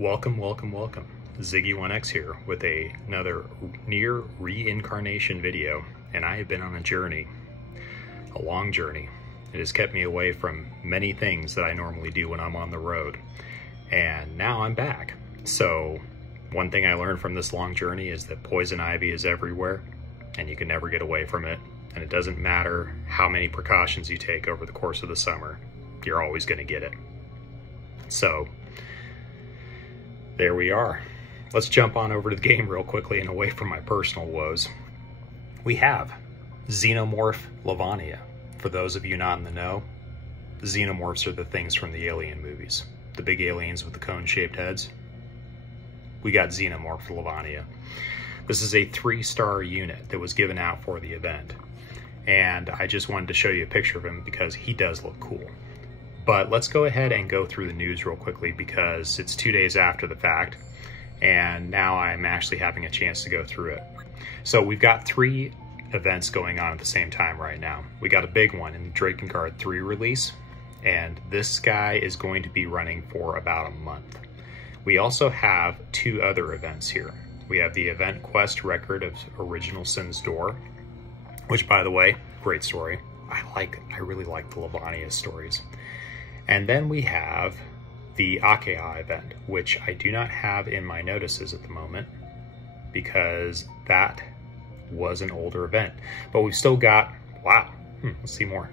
Welcome. Ziggy1X here with another Nier reincarnation video, and I have been on a journey, a long journey. It has kept me away from many things that I normally do when I'm on the road, and now I'm back. So one thing I learned from this long journey is that poison ivy is everywhere, and you can never get away from it, and it doesn't matter how many precautions you take over the course of the summer, you're always going to get it. So there we are. Let's jump on over to the game real quickly and away from my personal woes. We have XENOMORPH Levania. For those of you not in the know, xenomorphs are the things from the Alien movies. The big aliens with the cone-shaped heads. We got XENOMORPH Levania. This is a 3-star unit that was given out for the event. And I just wanted to show you a picture of him because he does look cool. But let's go ahead and go through the news real quickly because it's 2 days after the fact, and now I'm actually having a chance to go through it. So we've got 3 events going on at the same time right now. We got a big one in the Drakenguard 3 release, and this guy is going to be running for about a month. We also have 2 other events here. We have the event quest record of Original Sin's Door, which, by the way, great story. I really like the Levania stories. And then we have the Akeha event, which I do not have in my notices at the moment because that was an older event. But we've still got, wow, let's see more.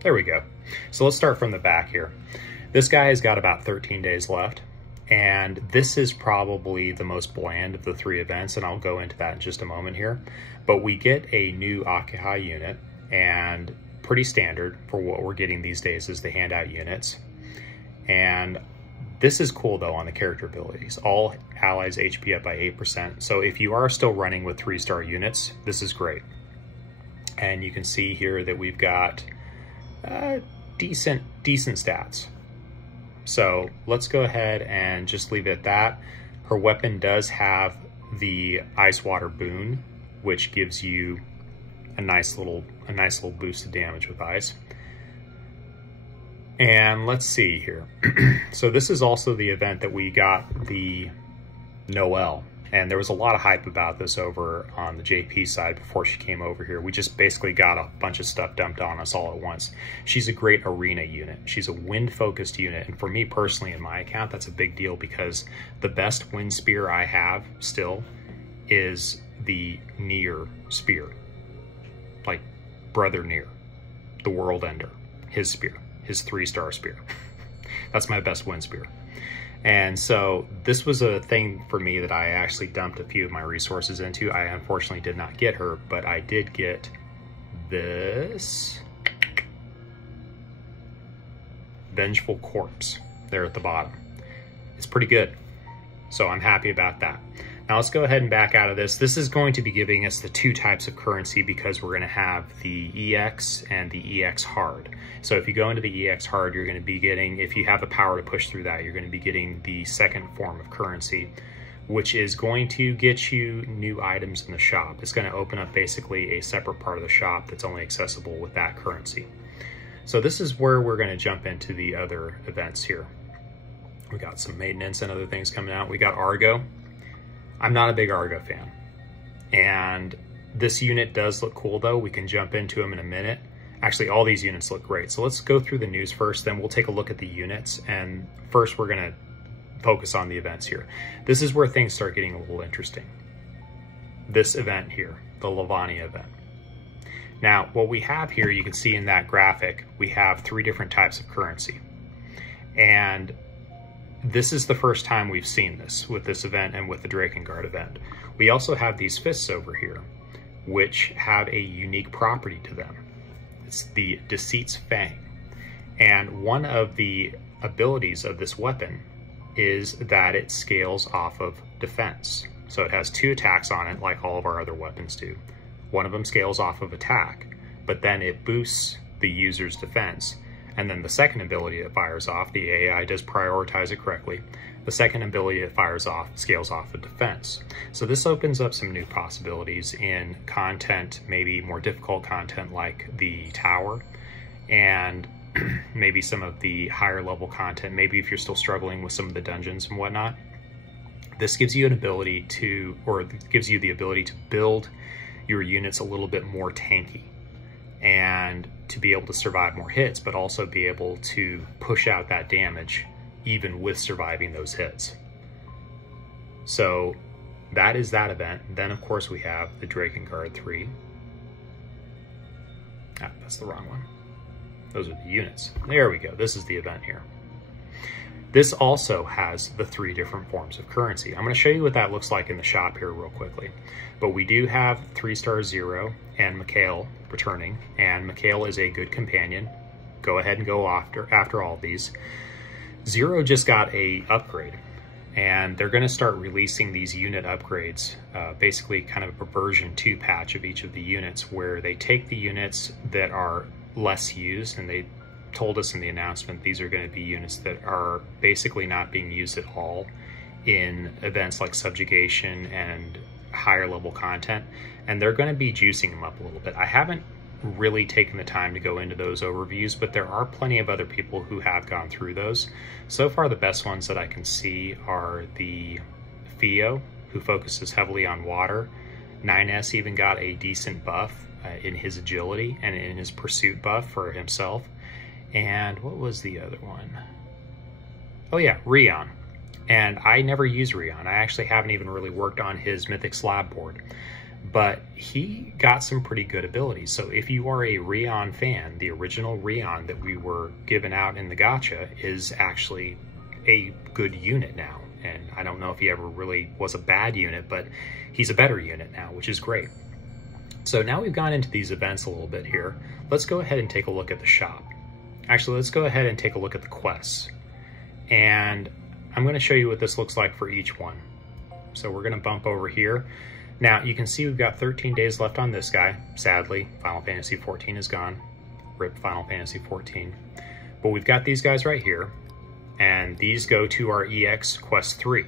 There we go. So let's start from the back here. This guy has got about 13 days left, and this is probably the most bland of the 3 events, and I'll go into that in just a moment here. But we get a new Akeha unit, and pretty standard for what we're getting these days is the handout units. And this is cool though on the character abilities. All allies HP up by 8%. So if you are still running with 3-star units, this is great. And you can see here that we've got decent stats. So let's go ahead and just leave it at that. Her weapon does have the ice water boon, which gives you a nice little boost of damage with ice. And let's see here. So this is also the event that we got the Noelle, and there was a lot of hype about this over on the JP side before she came over here. We just basically got a bunch of stuff dumped on us all at once. She's a great arena unit. She's a wind focused unit, and for me personally in my account, that's a big deal because the best wind spear I have still is the Nier spear. Like Brother Nier, the World Ender, his spear, his 3-star spear. That's my best wind spear. And so this was a thing for me that I actually dumped a few of my resources into. I unfortunately did not get her, but I did get this Vengeful Corpse there at the bottom. It's pretty good, so I'm happy about that. Now let's go ahead and back out of this. This is going to be giving us the 2 types of currency because we're going to have the EX and the EX hard. So if you go into the EX hard, you're going to be getting, if you have the power to push through that, you're going to be getting the second form of currency, which is going to get you new items in the shop. It's going to open up basically a separate part of the shop that's only accessible with that currency. So this is where we're going to jump into the other events here. We got some maintenance and other things coming out. We got Argo. I'm not a big Argo fan, and this unit does look cool though. We can jump into them in a minute. Actually, all these units look great. So let's go through the news first, then we'll take a look at the units, and first we're gonna focus on the events here. This is where things start getting a little interesting. This event here, the Levania event. Now, what we have here, you can see in that graphic, we have 3 different types of currency. And this is the first time we've seen this with this event and with the Drakenguard event. We also have these fists over here, which have a unique property to them. It's the Deceit's Fang. And one of the abilities of this weapon is that it scales off of defense. So it has 2 attacks on it like all of our other weapons do. One of them scales off of attack, but then it boosts the user's defense. And then the second ability it fires off, the AI does prioritize it correctly. The second ability it fires off scales off of defense. So this opens up some new possibilities in content, maybe more difficult content like the tower. And maybe some of the higher level content, maybe if you're still struggling with some of the dungeons and whatnot. This gives you an ability to, or gives you the ability to build your units a little bit more tanky and to be able to survive more hits, but also be able to push out that damage even with surviving those hits. So that is that event. Then of course we have the Drakenguard 3. Ah, that's the wrong one. Those are the units. There we go. This is the event here. This also has the 3 different forms of currency. I'm going to show you what that looks like in the shop here real quickly. But we do have 3-star Zero and Mikhail returning, and Mikhail is a good companion. Go ahead and go after all of these. Zero just got a upgrade, and they're going to start releasing these unit upgrades, basically kind of a version 2 patch of each of the units, where they take the units that are less used, and they told us in the announcement these are going to be units that are basically not being used at all in events like subjugation and higher level content, and they're going to be juicing them up a little bit. I haven't really taken the time to go into those overviews, but there are plenty of other people who have gone through those. So far the best ones that I can see are the Theo, who focuses heavily on water. 9S even got a decent buff in his agility and in his pursuit buff for himself. And what was the other one? Oh yeah, Rion. And I never use Rion. I actually haven't even really worked on his Mythic Slab board, but he got some pretty good abilities. So if you are a Rion fan, the original Rion that we were given out in the gacha is actually a good unit now. And I don't know if he ever really was a bad unit, but he's a better unit now, which is great. So now we've gone into these events a little bit here. Let's go ahead and take a look at the shop. Actually, let's go ahead and take a look at the quests. And I'm going to show you what this looks like for each one. So we're going to bump over here. Now you can see we've got 13 days left on this guy. Sadly, Final Fantasy XIV is gone. RIP Final Fantasy XIV. But we've got these guys right here, and these go to our EX Quest 3.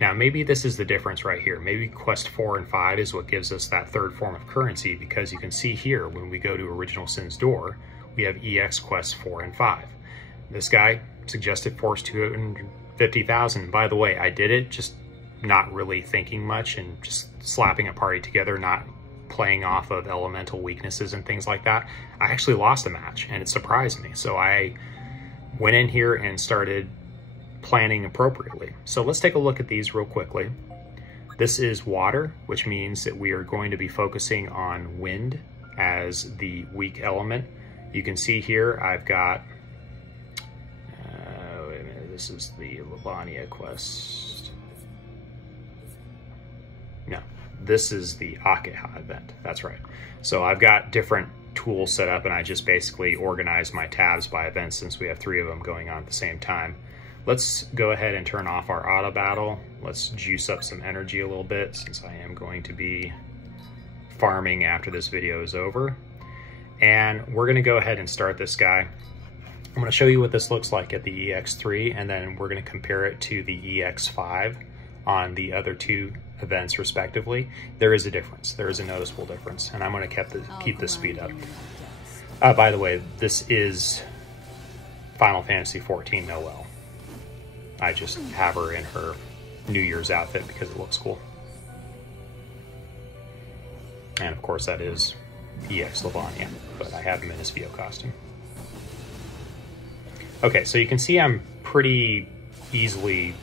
Now maybe this is the difference right here. Maybe Quest 4 and 5 is what gives us that 3rd form of currency, because you can see here when we go to Original Sin's Door, we have EX Quests 4 and 5. This guy suggested Force 250,000. By the way, I did it just not really thinking much and just slapping a party together, not playing off of elemental weaknesses and things like that. I actually lost a match and it surprised me. So I went in here and started planning appropriately. So let's take a look at these real quickly. This is water, which means that we are going to be focusing on wind as the weak element. You can see here I've got, wait a minute, this is the Levania quest. No, this is the Akeha event, that's right. So I've got different tools set up, and I just basically organize my tabs by event since we have 3 of them going on at the same time. Let's go ahead and turn off our auto battle. Let's juice up some energy a little bit since I am going to be farming after this video is over. And we're going to go ahead and start this guy. I'm going to show you what this looks like at the EX3, and then we're going to compare it to the EX5 on the other 2 events respectively. There is a difference. There is a noticeable difference, and I'm going to keep the speed up. By the way, this is Final Fantasy XIV Noelle. I just have her in her New Year's outfit because it looks cool. And of course that is EX Levania, but I have him in his VO costume. Okay, so you can see I'm pretty easily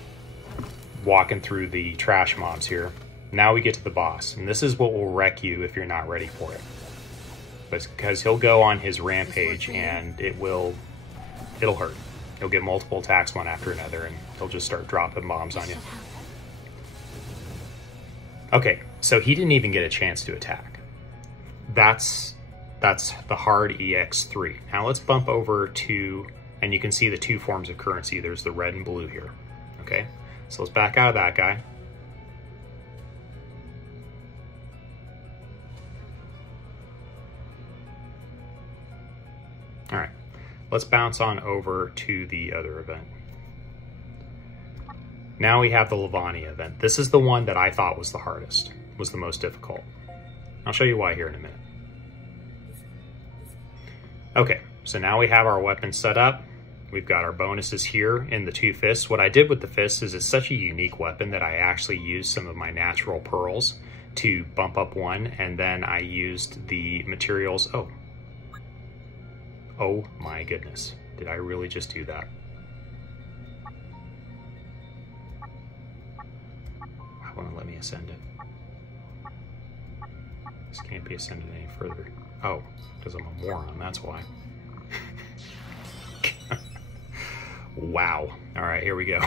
walking through the trash mobs here. Now we get to the boss, and this is what will wreck you if you're not ready for it. Because he'll go on his rampage and it'll hurt. He'll get multiple attacks one after another, and he'll just start dropping bombs on you. Okay, so he didn't even get a chance to attack. That's the hard EX3. Now let's bump over to, and you can see the 2 forms of currency. There's the red and blue here. Okay, so let's back out of that guy. All right, let's bounce on over to the other event. Now we have the Levania event. This is the one that I thought was the hardest, was the most difficult. I'll show you why here in a minute. Okay, So now we have our weapon set up. We've got our bonuses here in the 2 fists. What I did with the fists is it's such a unique weapon that I actually used some of my natural pearls to bump up 1, and then I used the materials. Oh my goodness. Did I really just do that? Why won't it let me ascend it? This can't be ascended any further. Oh, because I'm a moron, that's why. Wow. All right, here we go.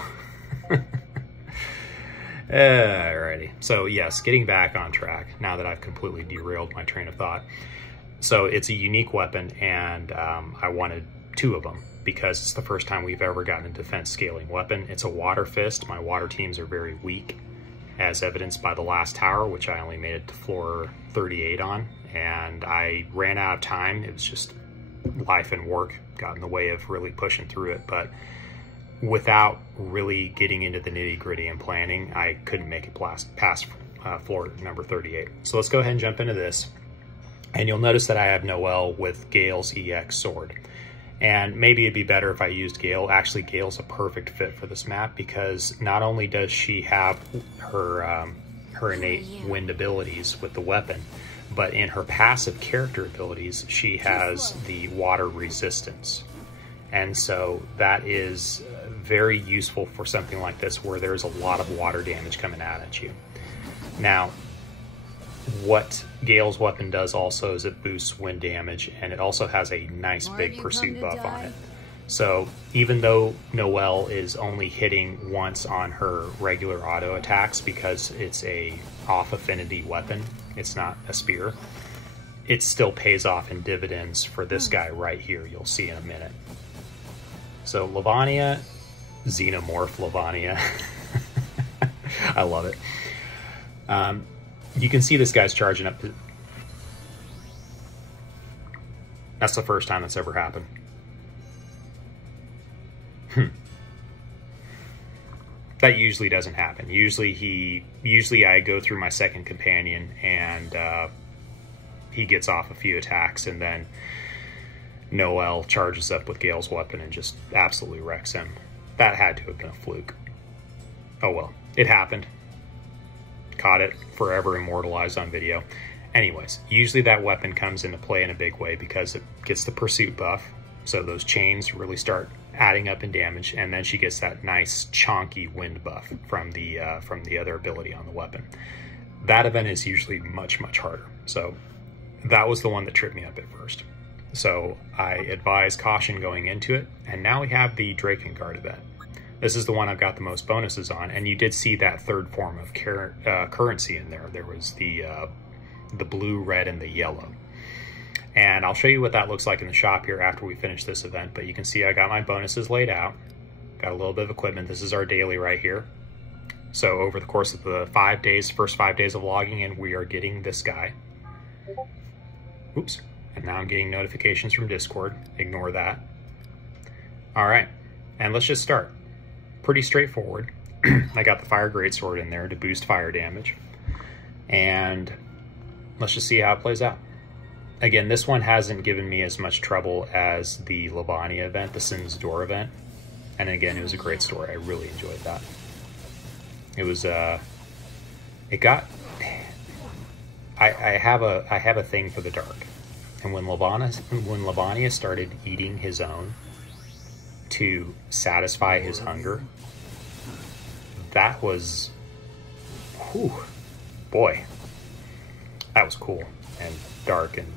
Alrighty. So yes, getting back on track now that I've completely derailed my train of thought. So it's a unique weapon, and I wanted 2 of them because it's the first time we've ever gotten a defense scaling weapon. It's a water fist. My water teams are very weak, as evidenced by the last tower, which I only made it to floor 38 on, and I ran out of time. It was just life and work got in the way of really pushing through it, but without really getting into the nitty-gritty and planning, I couldn't make it past floor number 38. So let's go ahead and jump into this. And you'll notice that I have Noelle with Gale's EX sword. And maybe it'd be better if I used Gale. Actually, Gale's a perfect fit for this map because not only does she have her innate wind abilities with the weapon, but in her passive character abilities, she has the water resistance. And so that is very useful for something like this where there's a lot of water damage coming out at you. Now, what Gale's weapon does also is it boosts wind damage, and it also has a nice big pursuit buff on it. So even though Noelle is only hitting once on her regular auto attacks because it's a off affinity weapon, it's not a spear, it still pays off in dividends for this guy right here. You'll see in a minute. So Levania, XENOMORPH Levania. I love it. You can see this guy's charging up. That's the first time that's ever happened. That usually doesn't happen. Usually I go through my second companion and he gets off a few attacks, and then Noelle charges up with Gale's weapon and just absolutely wrecks him. That had to have been a fluke. Oh well, it happened. Caught it, forever immortalized on video. Anyways, usually that weapon comes into play in a big way because it gets the pursuit buff. So those chains really start adding up in damage, and then she gets that nice chonky wind buff from the other ability on the weapon. That event is usually much, much harder. So that was the one that tripped me up at first. So I advise caution going into it. And now we have the Drakenguard event. This is the one I've got the most bonuses on, and you did see that third form of currency in there. There was the blue, red, and the yellow. And I'll show you what that looks like in the shop here after we finish this event, but you can see I got my bonuses laid out. Got a little bit of equipment. This is our daily right here. So over the course of the first 5 days of logging in, we are getting this guy. Oops. And now I'm getting notifications from Discord. Ignore that. All right, and let's just start. Pretty straightforward. I got the fire greatsword in there to boost fire damage. And let's just see how it plays out. Again, this one hasn't given me as much trouble as the Levania event, the Sin's Door event. And again, it was a great story. I really enjoyed that. It was, I have a thing for the dark. And when Levania started eating his own to satisfy his hunger, that was, whew, boy, that was cool and dark and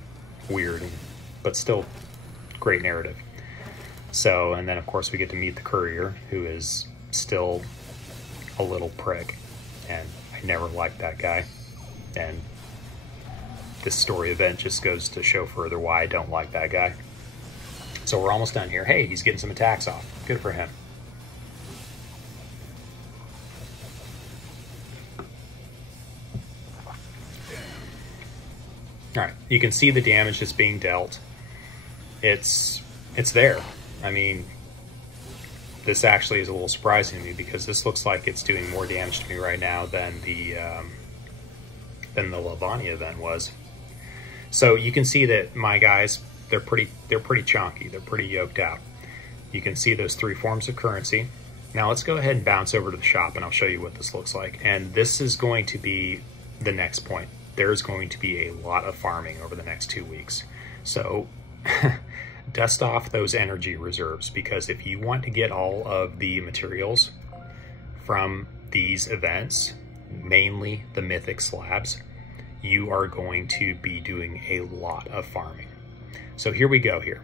weird, but still great narrative. So, and then of course we get to meet the courier, who is still a little prick, and I never liked that guy. And this story event just goes to show further why I don't like that guy. So we're almost done here. Hey, he's getting some attacks off. Good for him. All right, you can see the damage that's being dealt. It's there. I mean, this actually is a little surprising to me because this looks like it's doing more damage to me right now than the Levania event was. So you can see that my guys they're pretty chunky. They're pretty yoked out. You can see those 3 forms of currency. Now let's go ahead and bounce over to the shop and I'll show you what this looks like. And this is going to be the next point. There's going to be a lot of farming over the next 2 weeks. So dust off those energy reserves, because if you want to get all of the materials from these events, mainly the mythic slabs, you are going to be doing a lot of farming. So here we go here.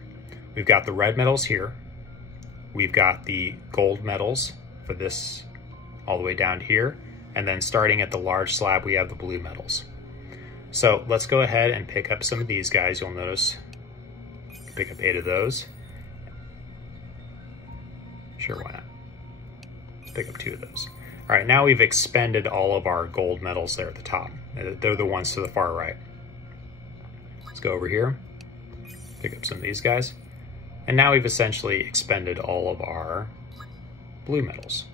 We've got the red metals here. We've got the gold metals for this all the way down here. And then starting at the large slab, we have the blue metals. So let's go ahead and pick up some of these guys. You'll notice, pick up 8 of those. Sure, why not? Let's pick up 2 of those. All right, now we've expended all of our gold metals there at the top. They're the ones to the far right. Let's go over here, pick up some of these guys. And now we've essentially expended all of our blue metals,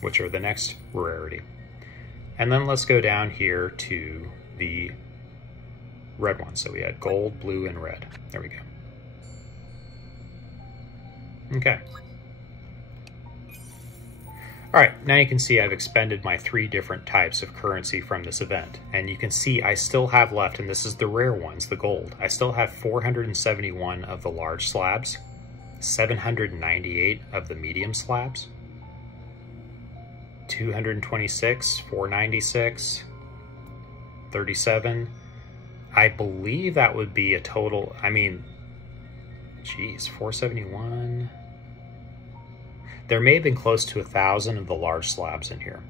which are the next rarity. And then let's go down here to the red ones. So we had gold, blue, and red. There we go. Okay. All right, now you can see I've expended my 3 different types of currency from this event. And you can see I still have left, and this is the rare ones, the gold. I still have 471 of the large slabs, 798 of the medium slabs, 226, 496, 37. I believe that would be a total, I mean, geez, 471. There may have been close to 1,000 of the large slabs in here.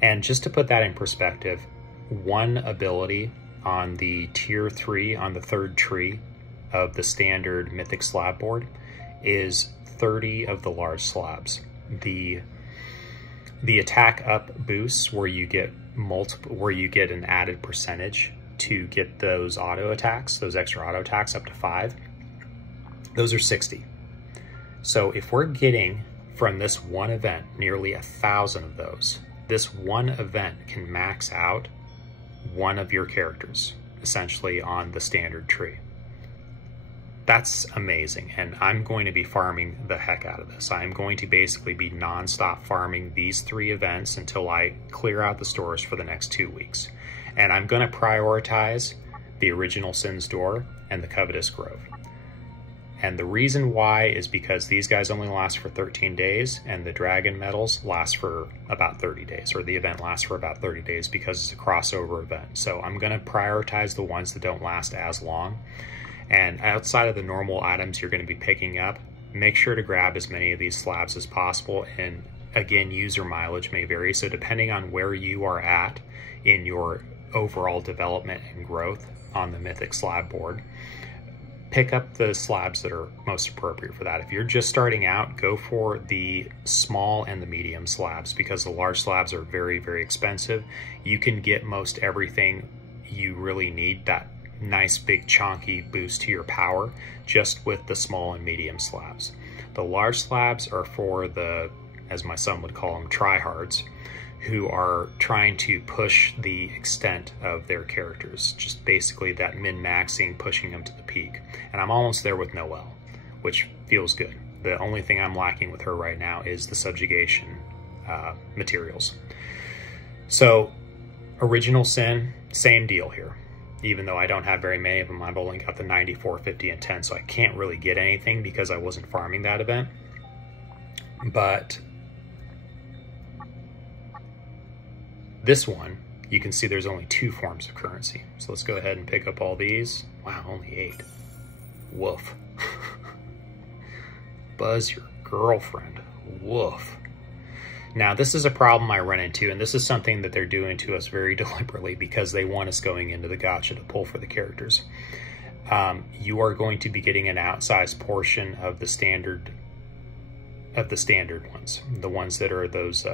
And just to put that in perspective, one ability on the tier 3, on the 3rd tree of the standard mythic slab board is 30 of the large slabs. The attack up boosts where you get an added percentage to get those auto attacks, those extra auto attacks up to 5, those are 60. So if we're getting from this one event nearly 1,000 of those, this one event can max out one of your characters essentially on the standard tree. That's amazing, and I'm going to be farming the heck out of this. I'm going to basically be non-stop farming these 3 events until I clear out the stores for the next 2 weeks. And I'm going to prioritize the Original Sin's Door and the Covetous Grove. And the reason why is because these guys only last for 13 days and the dragon metals last for about 30 days, or the event lasts for about 30 days because it's a crossover event. So I'm going to prioritize the ones that don't last as long. And outside of the normal items you're going to be picking up, make sure to grab as many of these slabs as possible. And again, user mileage may vary. So depending on where you are at in your overall development and growth on the mythic slab board, pick up the slabs that are most appropriate for that. If you're just starting out, go for the small and the medium slabs, because the large slabs are very, very expensive. You can get most everything you really need, that nice big chunky boost to your power, just with the small and medium slabs. The large slabs are for the, as my son would call them, tryhards, who are trying to push the extent of their characters, just basically that min-maxing, pushing them to the peak. And I'm almost there with Noelle, which feels good. The only thing I'm lacking with her right now is the subjugation materials. So Original Sin, same deal here. Even though I don't have very many of them, I've only got the 94, 50, and 10, so I can't really get anything because I wasn't farming that event. But this one, you can see there's only 2 forms of currency. So let's go ahead and pick up all these. Wow, only 8. Woof. Buzz your girlfriend. Woof. Now, this is a problem I run into, and this is something that they're doing to us very deliberately because they want us going into the gacha to pull for the characters. You are going to be getting an outsized portion of the standard ones, the ones that are those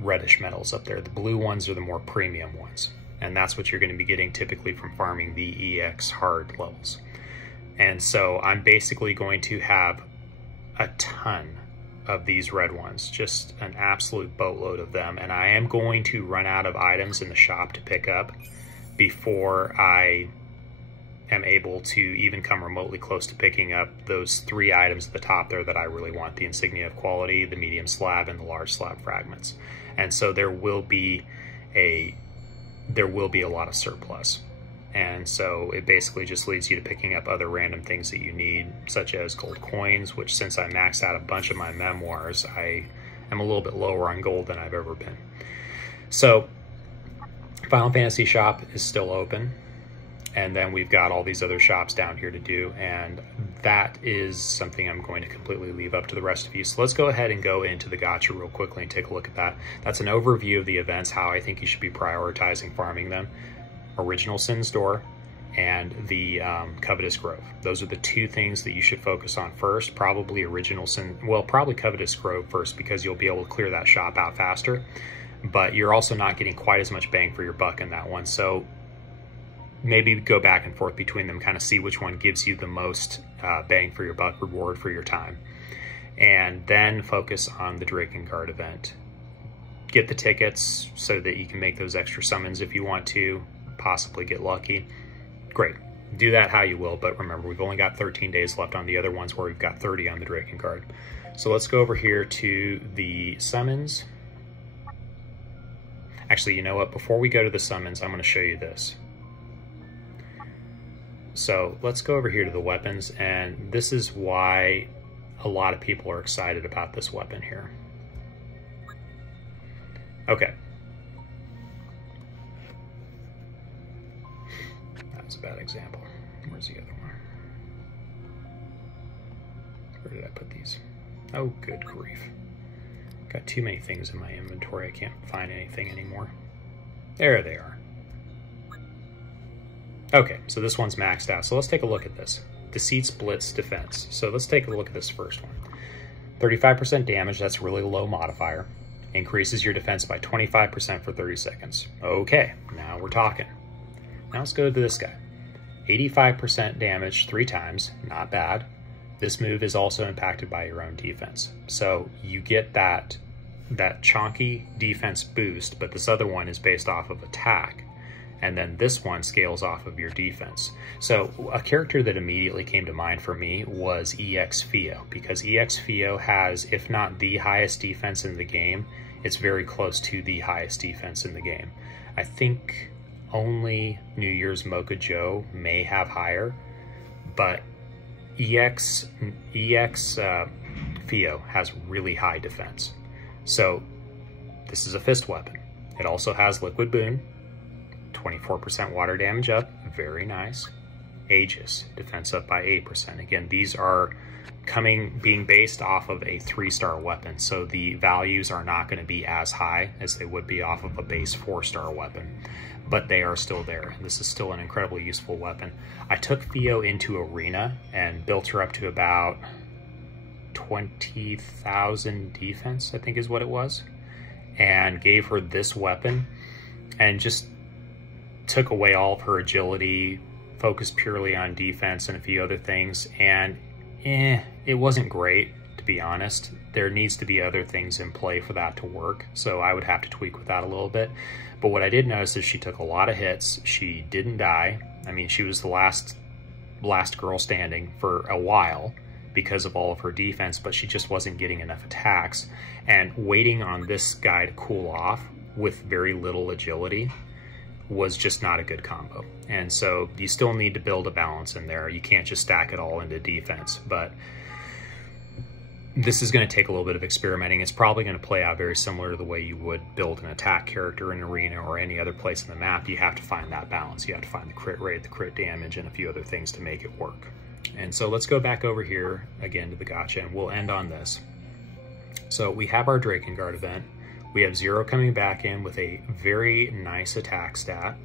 reddish metals up there. The blue ones are the more premium ones, and that's what you're going to be getting typically from farming the EX hard levels. And so I'm basically going to have a ton of these red ones, just an absolute boatload of them, and I am going to run out of items in the shop to pick up before I am able to even come remotely close to picking up those 3 items at the top there that I really want: the Insignia of Quality, the Medium Slab, and the Large Slab Fragments. And so there will be a lot of surplus. And so it basically just leads you to picking up other random things that you need, such as gold coins, which, since I maxed out a bunch of my memoirs, I am a little bit lower on gold than I've ever been. So Final Fantasy Shop is still open. And then we've got all these other shops down here to do, and that is something I'm going to completely leave up to the rest of you. So let's go ahead and go into the gacha real quickly and take a look at that. That's an overview of the events, how I think you should be prioritizing farming them. Original Sin's Door and the Covetous Grove. Those are the 2 things that you should focus on first. Probably probably Covetous Grove first, because you'll be able to clear that shop out faster, but you're also not getting quite as much bang for your buck in that one. So maybe go back and forth between them, kind of see which one gives you the most bang for your buck, reward for your time. And then focus on the Drakenguard event. Get the tickets so that you can make those extra summons if you want to, possibly get lucky. Great. Do that how you will, but remember, we've only got 13 days left on the other ones, where we've got 30 on the Drakenguard. So let's go over here to the summons. Actually, you know what? Before we go to the summons, I'm going to show you this. So let's go over here to the weapons, and this is why a lot of people are excited about this weapon here. Okay. That was a bad example. Where's the other one? Where did I put these? Oh, good grief. Got too many things in my inventory. I can't find anything anymore. There they are. Okay, so this one's maxed out. So let's take a look at this. Deceit Splits Defense. So let's take a look at this first one. 35% damage, that's really low modifier. Increases your defense by 25% for 30 seconds. Okay, now we're talking. Now let's go to this guy. 85% damage 3 times, not bad. This move is also impacted by your own defense. So you get that chonky defense boost, but this other one is based off of attack. And then this one scales off of your defense. So a character that immediately came to mind for me was EX Fio, because EX Fio has, if not the highest defense in the game, it's very close to the highest defense in the game. I think only New Year's Mocha Joe may have higher, but EX Fio has really high defense. So this is a fist weapon. It also has Liquid Boon, 24% water damage up, very nice. Aegis, defense up by 8%. Again, these are being based off of a 3-star weapon, so the values are not going to be as high as they would be off of a base 4-star weapon, but they are still there. This is still an incredibly useful weapon. I took Theo into Arena and built her up to about 20,000 defense, I think is what it was, and gave her this weapon and just took away all of her agility, focused purely on defense and a few other things, and it wasn't great, to be honest. There needs to be other things in play for that to work, so I would have to tweak with that a little bit. But what I did notice is she took a lot of hits. She didn't die. I mean, she was the last girl standing for a while because of all of her defense, but she just wasn't getting enough attacks. And waiting on this guy to cool off with very little agility was just not a good combo. And so you still need to build a balance in there. You can't just stack it all into defense, but this is going to take a little bit of experimenting. It's probably going to play out very similar to the way you would build an attack character in Arena or any other place in the map. You have to find that balance. You have to find the crit rate, the crit damage, and a few other things to make it work. And so let's go back over here again to the gacha, and we'll end on this. So we have our Drakenguard event. We have Zero coming back in with a very nice attack stat.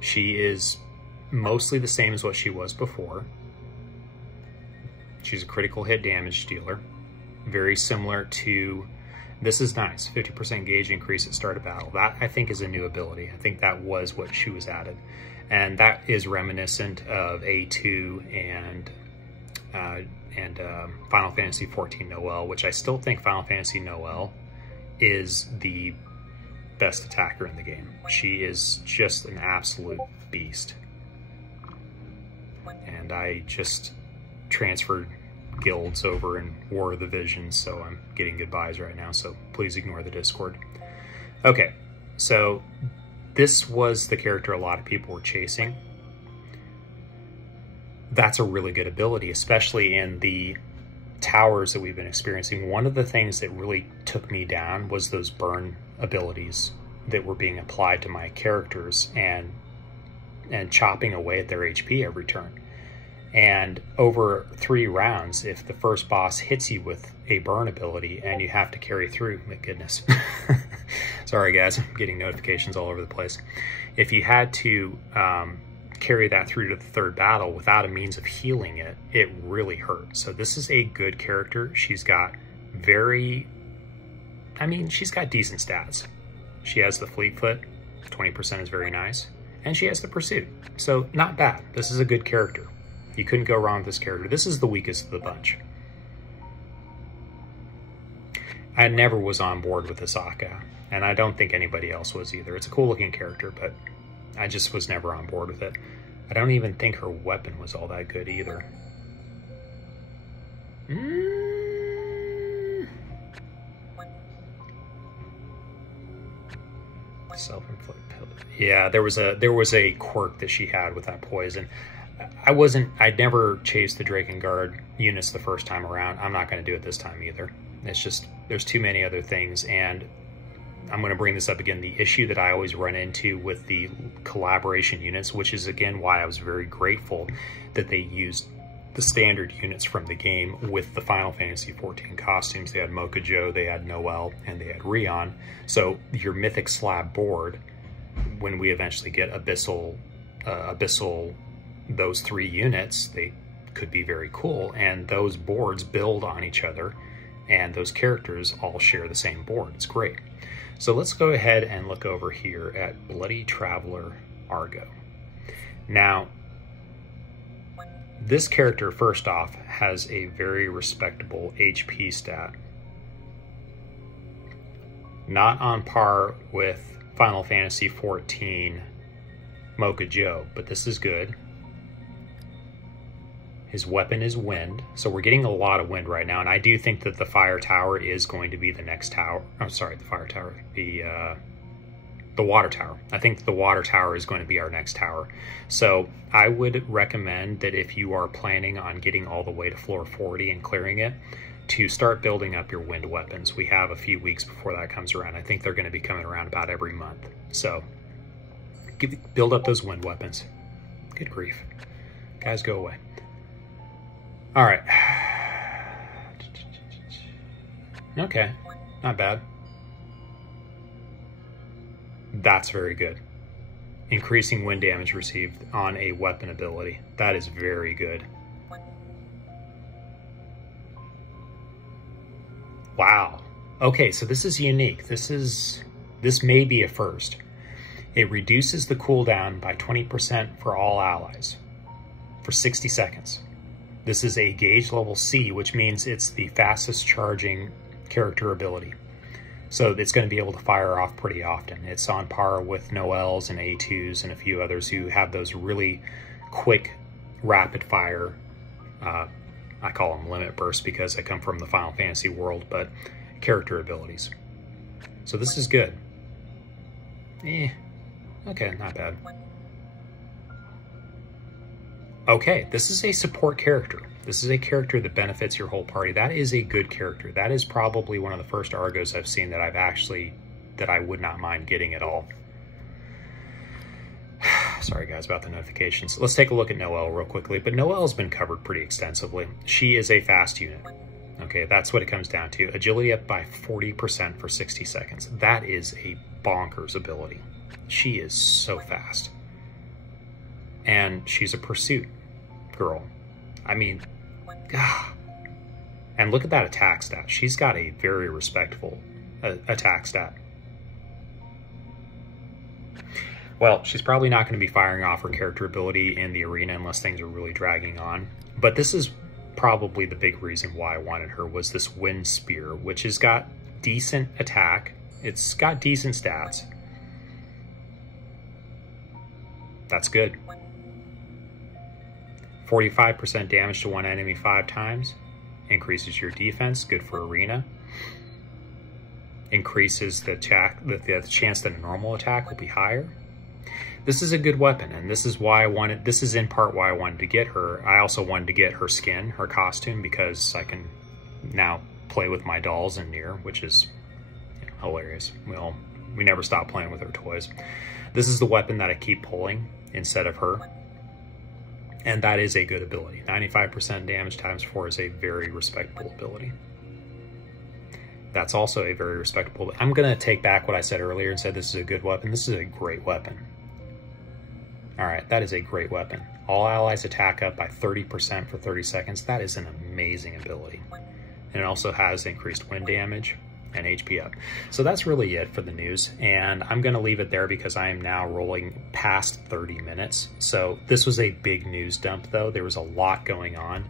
She is mostly the same as what she was before. She's a critical hit damage dealer. Very similar to, this is nice, 50% gauge increase at start of battle. That, I think, is a new ability. I think that was what she was added. And that is reminiscent of A2 and Final Fantasy XIV Noelle, which I still think Final Fantasy Noelle is the best attacker in the game. She is just an absolute beast. and I just transferred guilds over in War of the Visions, so I'm getting goodbyes right now, so please ignore the Discord. Okay, so this was the character a lot of people were chasing. That's a really good ability, especially in the towers that we've been experiencing. One of the things that really took me down was those burn abilities that were being applied to my characters and chopping away at their HP every turn. And over 3 rounds, if the first boss hits you with a burn ability and you have to carry through, my goodness. Sorry guys, I'm getting notifications all over the place. If you had to carry that through to the 3rd battle without a means of healing it, it really hurt. So this is a good character. She's got she's got decent stats. She has the fleet foot, 20% is very nice. And she has the pursuit. So not bad. This is a good character. You couldn't go wrong with this character. This is the weakest of the bunch. I never was on board with Asaka, and I don't think anybody else was either. It's a cool looking character, but I just was never on board with it. I don't even think her weapon was all that good either. Self-inflicted pill. Yeah, there was a quirk that she had with that poison. I'd never chased the Drakenguard units the first time around. I'm not going to do it this time either. It's just, there's too many other things, and I'm going to bring this up again. The issue that I always run into with the collaboration units, which is again why I was very grateful that they used the standard units from the game with the Final Fantasy XIV costumes. They had Mocha Joe, they had Noelle, and they had Rion. So your Mythic Slab board, when we eventually get Abyssal, those 3 units, they could be very cool, and those boards build on each other, and those characters all share the same board. It's great. So let's go ahead and look over here at Bloody Traveler Argo. Now, this character, first off, has a very respectable HP stat. Not on par with Final Fantasy XIV Mocha Joe, but this is good. His weapon is wind, so we're getting a lot of wind right now, and I do think that the fire tower is going to be the next tower. I'm sorry, the fire tower, the water tower. I think the water tower is going to be our next tower. So I would recommend that if you are planning on getting all the way to floor 40 and clearing it, to start building up your wind weapons. We have a few weeks before that comes around. I think they're going to be coming around about every month. So build up those wind weapons. Good grief. Guys, go away. All right. Okay, not bad. That's very good. Increasing wind damage received on a weapon ability. That is very good. Wow. Okay, so this is unique. This may be a first. It reduces the cooldown by 20% for all allies for 60 seconds. This is a gauge level C, which means it's the fastest charging character ability. So it's going to be able to fire off pretty often. It's on par with Noelle's and A2's and a few others who have those really quick, rapid fire, I call them limit bursts because I come from the Final Fantasy world, but character abilities. So this is good. Okay, not bad. Okay, this is a support character. This is a character that benefits your whole party. That is a good character. That is probably one of the first Argos I've seen that I would not mind getting at all. Sorry guys about the notifications. Let's take a look at Noelle real quickly, but Noelle's been covered pretty extensively. She is a fast unit. Okay, that's what it comes down to. Agility up by 40% for 60 seconds. That is a bonkers ability. She is so fast. And she's a pursuit girl. I mean, and look at that attack stat. She's got a very respectable attack stat. Well, she's probably not going to be firing off her character ability in the arena unless things are really dragging on. But this is probably the big reason why I wanted her, was this wind spear, which has got decent attack. It's got decent stats. That's good. 45% damage to one enemy 5 times. Increases your defense, good for arena. Increases the chance that a normal attack will be higher. This is a good weapon, and this is why I wanted, this is in part why I wanted to get her. I also wanted to get her skin, her costume, because I can now play with my dolls in Nier, which is hilarious. Well, we never stop playing with our toys. This is the weapon that I keep pulling instead of her. And that is a good ability. 95% damage times 4 is a very respectable ability. That's also a very respectable. I'm going to take back what I said earlier and said this is a good weapon. This is a great weapon. All right, that is a great weapon. All allies attack up by 30% for 30 seconds. That is an amazing ability. And it also has increased wind damage and HP up. So that's really it for the news. And I'm going to leave it there because I am now rolling past 30 minutes. So this was a big news dump, though. There was a lot going on.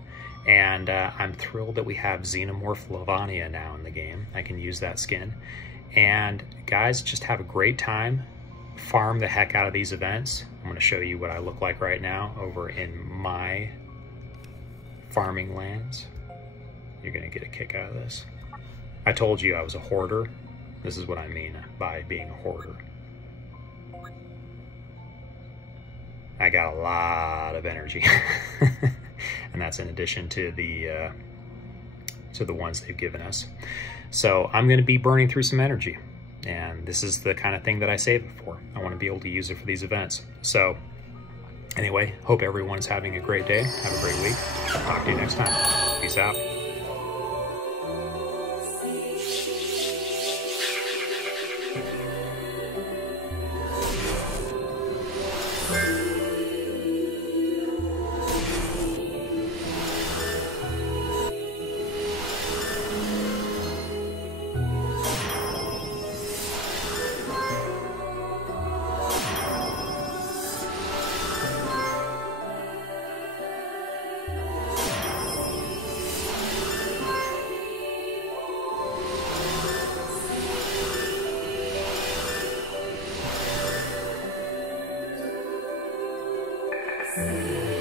And I'm thrilled that we have XENOMORPH Levania now in the game. I can use that skin. And guys, just have a great time. Farm the heck out of these events. I'm going to show you what I look like right now over in my farming lands. You're going to get a kick out of this. I told you I was a hoarder. This is what I mean by being a hoarder. I got a lot of energy. And that's in addition to the ones they've given us. So I'm going to be burning through some energy. And this is the kind of thing that I save it for. I want to be able to use it for these events. So anyway, hope everyone's having a great day. Have a great week. Talk to you next time. Peace out. XENOMORPH